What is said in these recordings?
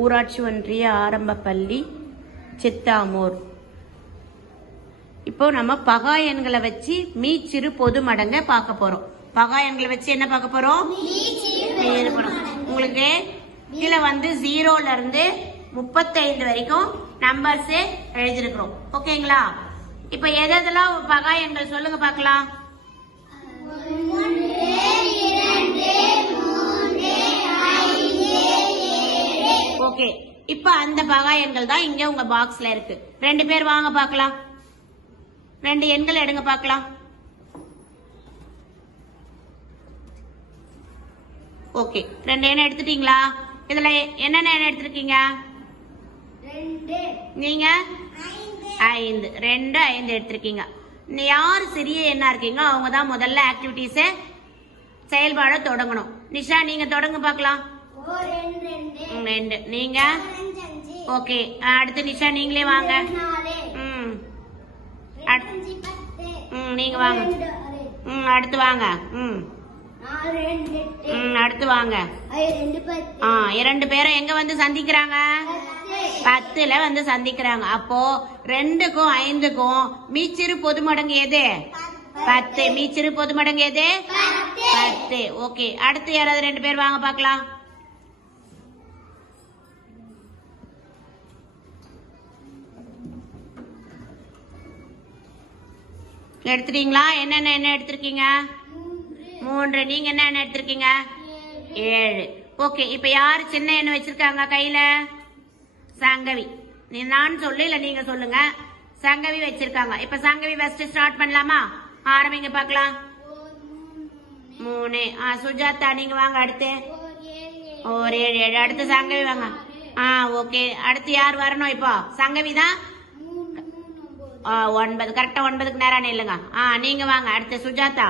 ஊராட்சி ஒன்றிய ஆரம்ப பள்ளி சித்தாமூர். இப்போ நம்ம பகா எண்களை வச்சு மீச்சிறு பொது மடங்க பார்க்க போறோம். பகா எண்களை வச்சு என்ன பார்க்க போறோம். உங்களுக்கு கீழே வந்து ஜீரோல இருந்து முப்பத்தைந்து வரைக்கும் நம்பர்ஸ் எழுதிருக்கிறோம் ஓகேங்களா? இப்போ எது எதெல்லாம் பகா எண்கள் சொல்லுங்க பார்க்கலாம். ஓகே இப்ப அந்த பகா எண்கள் தான் இங்க உங்க பாக்ஸ்ல இருக்கு. ரெண்டு பேர் வாங்க பார்க்கலாம் ரெண்டு எண்கள் எடுங்க பார்க்கலாம் ஓகே ரெண்டு எண்ணெய் எடுத்துட்டீங்களா? இதுல என்னென்ன எண்ணெய் எடுத்திருக்கீங்க? நீங்க? ஐந்து. ரெண்டு ஐந்து எடுத்திருக்கீங்க. யார் சிறிய எண்ணா இருக்கீங்களோ அவங்க தான் முதல்ல ஆக்டிவிட்டிஸை செயல்பாட தொடங்கணும். நிஷா நீங்க தொடங்க பார்க்கலாம் ரெண்டு நீங்க? ஓகே. அடுத்து நிஷா நீங்களே வாங்க. ம். ம் நீங்க வாங்க. ம் அடுத்து வாங்க. ம். ம் அடுத்து வாங்க. ஆ இரண்டு பேரும் எங்க வந்து சந்திக்கிறாங்க? பத்துல வந்து சந்திக்கிறாங்க. அப்போ ரெண்டுக்கும் ஐந்துக்கும் மீச்சிறு பொது மடங்கு எது? பத்து. மீச்சிறு பொது மடங்கு எது? பத்து. ஓகே. அடுத்து யாராவது ரெண்டு பேர் வாங்க பார்க்கலாம். எடுத்துட்டீங்களா? என்னென்ன என்ன எடுத்திருக்கீங்க? மூன்று. நீங்க என்ன என்ன எடுத்திருக்கீங்க? ஏழு. ஓகே இப்ப யாரு சின்ன எண்ணெய் வச்சிருக்காங்க கையில? சங்கவி. நீ நான் சொல்லு இல்ல நீங்க சொல்லுங்க. சங்கவி வச்சிருக்காங்க. இப்ப சங்கவி ஃபர்ஸ்ட் ஸ்டார்ட் பண்ணலாமா? ஆரம்பிங்க பார்க்கலாம். மூணு. ஆ சுஜாதா நீங்க வாங்க அடுத்து. ஒரு ஏழு ஏழு. அடுத்து சங்கவி வாங்க. ஆ ஓகே. அடுத்து யார் வரணும் இப்போ? சங்கவி தான்? ஒன்பது கரெக்டா ஒன்பதுக்கு நேரம் இல்லைங்க ஆ நீங்க வாங்க. அடுத்து சுஜாதா.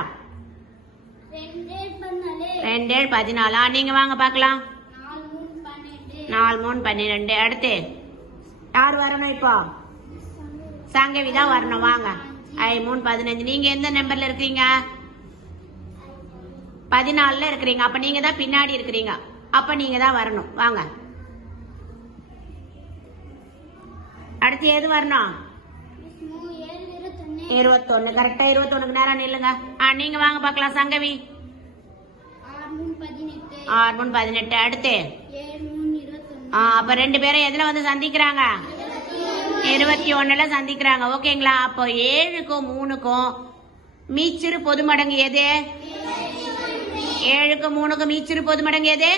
ரெண்டு பதினாலு? ஆ நீங்க வாங்க பார்க்கலாம். நாலு மூணு பன்னிரெண்டு. அடுத்து. யார் வரணும் இப்போ? சங்கவி தான் வரணும். வாங்க. ஐ மூணு பதினஞ்சு. நீங்க எந்த நம்பர்ல இருக்கீங்க? பதினாலுல இருக்கிறீங்க. அப்ப நீங்க தான் பின்னாடி இருக்கிறீங்க. அப்ப நீங்க தான் வரணும். வாங்க. அடுத்து எது வரணும்? இருபத்தொன்னு கரெக்டா இருபத்தொன்னுக்கு நேரம் நில்லுங்க. ஆ நீங்க வாங்க பார்க்கலாம் சங்கவி. ஆறு மூணு பதினெட்டு அடுத்து. ஆ அப்ப ரெண்டு பேரும் எதுல வந்து சந்திக்கிறாங்க? இருபத்தி ஒண்ணுல சந்திக்கிறாங்க ஓகேங்களா? அப்போ ஏழுக்கும் மூணுக்கும் மீச்சிறு பொது மடங்கு எது? ஏழுக்கும் மூணுக்கும் மீச்சிறு பொது மடங்கு எது?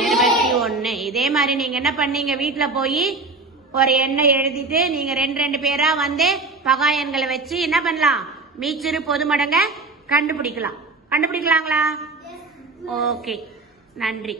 இருபத்தி ஒண்ணு இதே மாதிரி நீங்க என்ன பண்ணீங்க? வீட்ல போய் ஒரு எண்ணெய் எழுதிட்டு நீங்க ரெண்டு ரெண்டு பேரா வந்து பகா எண்களை வச்சு என்ன பண்ணலாம்? மீச்சிறு பொது மடங்க கண்டுபிடிக்கலாம். கண்டுபிடிக்கலாங்களா? ஓகே நன்றி.